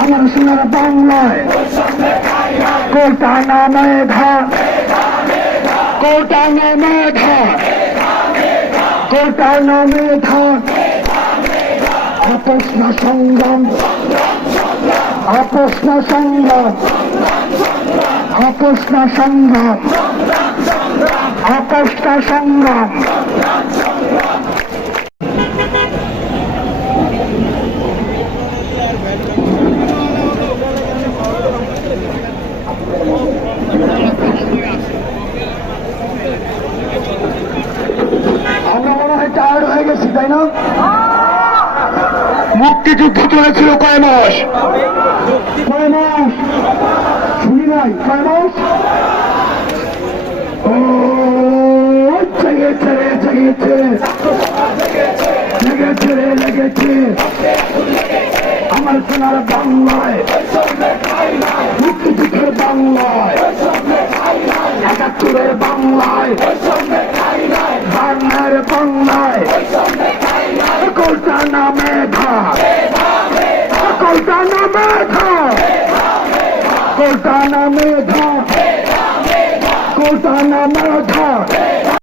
আমার সোনার বাংলায়। কোটা না মেধা কোটা না মেধা কোটা না মেধা আপোষ না সংগ্রাম। আপোষ না সংগ্রাম। আপোষ না সংগ্রাম। আপোষ না সংগ্রাম। গেছি তাই না? মুক্তিযুদ্ধ চলেছিল কয় মাস? কয় মাস? শুনি নাই, কয় মাস? আমার সোনার বাংলায়, মুক্তিযুদ্ধের বাংলায়, একাত্তরের বাংলায়, বাংলার কলটা না মেধা কলটা না মেধা কলটা না মেধা কলটা না মেধা